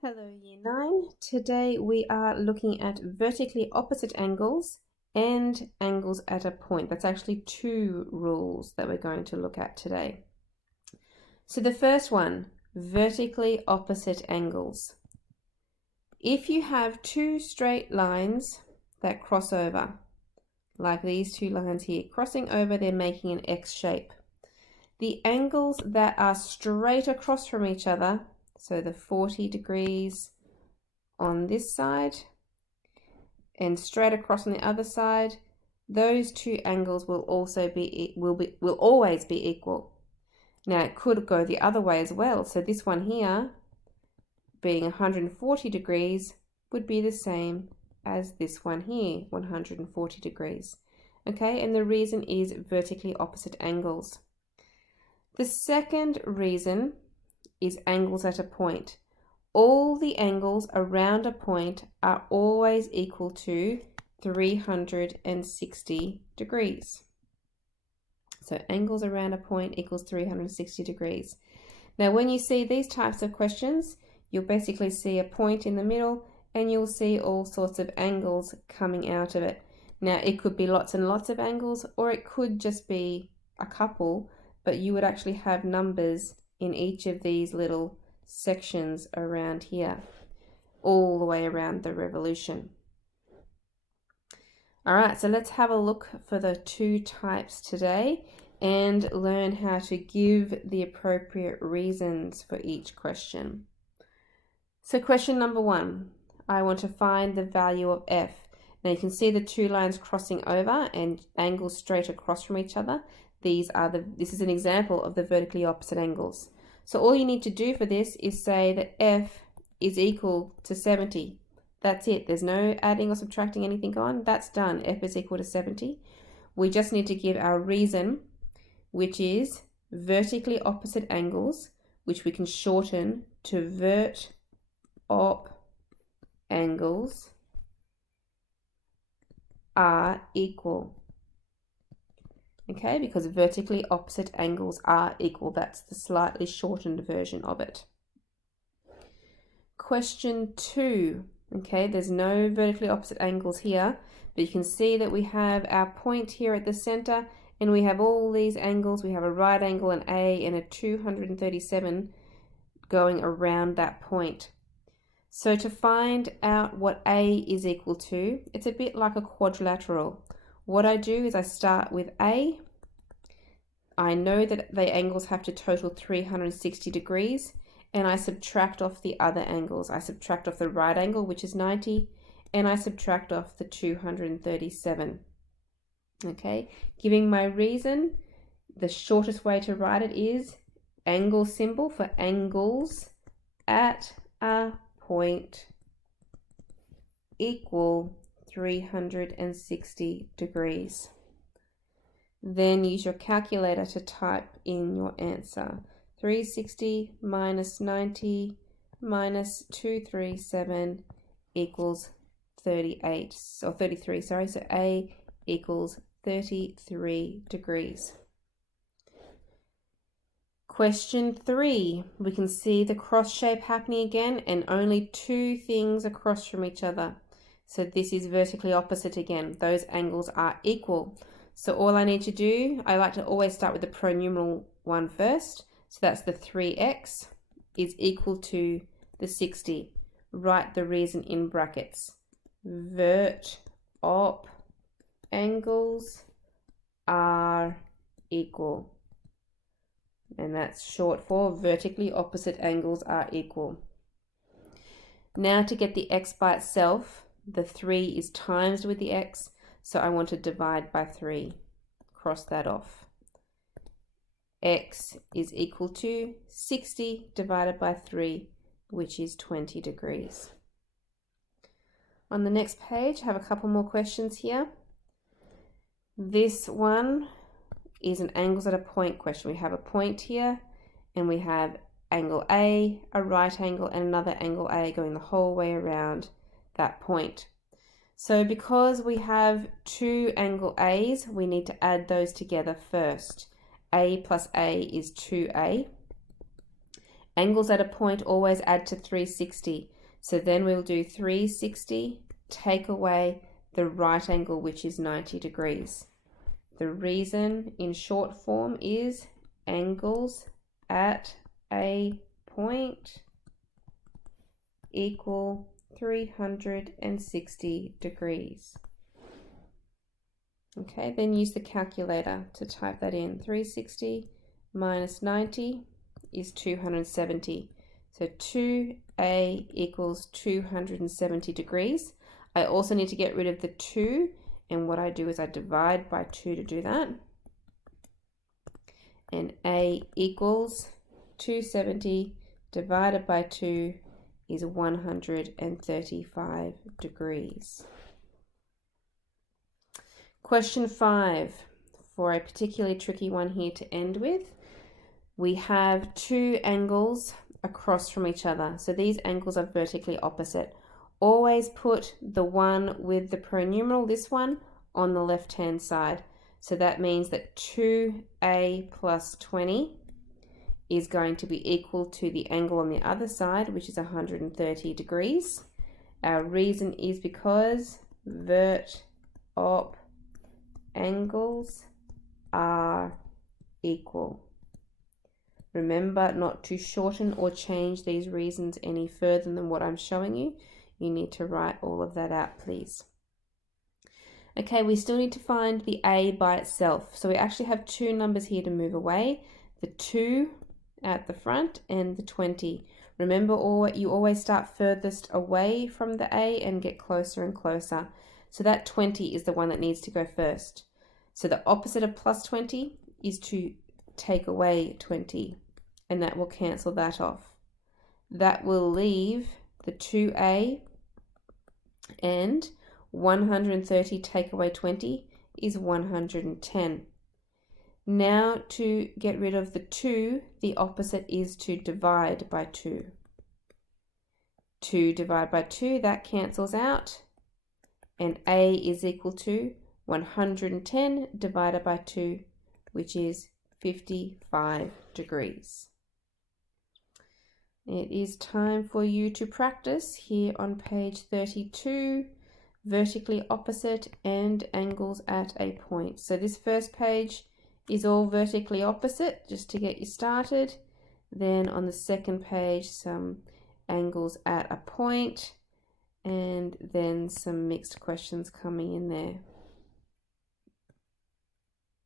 Hello Year 9. Today we are looking at vertically opposite angles and angles at a point. That's actually two rules that we're going to look at today. So the first one, vertically opposite angles. If you have two straight lines that cross over, like these two lines here, crossing over, they're making an X shape. The angles that are straight across from each other, so the 40 degrees on this side and straight across on the other side, those two angles will always be equal. Now it could go the other way as well. So this one here, being 140 degrees, would be the same as this one here, 140 degrees. Okay, and the reason is vertically opposite angles. The second reason is angles at a point. All the angles around a point are always equal to 360 degrees. So angles around a point equals 360 degrees. Now when you see these types of questions, you'll basically see a point in the middle and you'll see all sorts of angles coming out of it. Now it could be lots and lots of angles, or it could just be a couple, but you would actually have numbers in each of these little sections around here, all the way around the revolution. All right, so let's have a look for the two types today and learn how to give the appropriate reasons for each question. So question number one, I want to find the value of f. Now you can see the two lines crossing over and angles straight across from each other. This is an example of the vertically opposite angles. So all you need to do for this is say that f is equal to 70. That's it. There's no adding or subtracting anything on. That's done. F is equal to 70. We just need to give our reason, which is vertically opposite angles, which we can shorten to vert op angles are equal. Okay, because vertically opposite angles are equal. That's the slightly shortened version of it. Question 2. Okay, there's no vertically opposite angles here, but you can see that we have our point here at the center, and we have all these angles. We have a right angle, an A, and a 237 going around that point. So to find out what A is equal to, it's a bit like a quadrilateral. What I do is I start with A. I know that the angles have to total 360 degrees, and I subtract off the other angles. I subtract off the right angle, which is 90, and I subtract off the 237. Okay, giving my reason, the shortest way to write it is angle symbol for angles at a point equal 360 degrees. Then use your calculator to type in your answer. 360 minus 90 minus 237 equals 38, or 33, sorry. So A equals 33 degrees. Question 3, we can see the cross shape happening again, and only two things across from each other. So this is vertically opposite again. Those angles are equal. So all I need to do, I like to always start with the pronumeral one first. So that's the 3x is equal to the 60. Write the reason in brackets. Vert op angles are equal. And that's short for vertically opposite angles are equal. Now to get the x by itself, the 3 is times with the x. So I want to divide by 3. Cross that off. X is equal to 60 divided by 3, which is 20 degrees. On the next page, I have a couple more questions here. This one is an angles at a point question. We have a point here, and we have angle A, a right angle, and another angle A going the whole way around that point. So because we have two angle A's, we need to add those together first. A plus A is 2A. Angles at a point always add to 360. So then we'll do 360, take away the right angle, which is 90 degrees. The reason in short form is angles at a point equal 360 degrees. Okay, then use the calculator to type that in. 360 minus 90 is 270. So 2a equals 270 degrees. I also need to get rid of the 2, and what I do is I divide by 2 to do that. And a equals 270 divided by 2 is 135 degrees. Question 5, for a particularly tricky one here to end with. We have two angles across from each other. So these angles are vertically opposite. Always put the one with the pronumeral, this one, on the left-hand side. So that means that 2a plus 20 is going to be equal to the angle on the other side, which is 130 degrees. Our reason is because vert op angles are equal. Remember not to shorten or change these reasons any further than what I'm showing you. You need to write all of that out, please. Okay, we still need to find the a by itself. So we actually have two numbers here to move away. The 2 at the front and the 20. Remember, you always start furthest away from the a and get closer and closer. So that 20 is the one that needs to go first. So the opposite of plus 20 is to take away 20, and that will cancel that off. That will leave the 2a, and 130 take away 20 is 110. Now to get rid of the 2, the opposite is to divide by 2. 2 divided by 2, that cancels out, and a is equal to 110 divided by 2, which is 55 degrees. It is time for you to practice here on page 32, vertically opposite and angles at a point. So this first page is all vertically opposite, just to get you started. Then on the second page, some angles at a point, and then some mixed questions coming in there.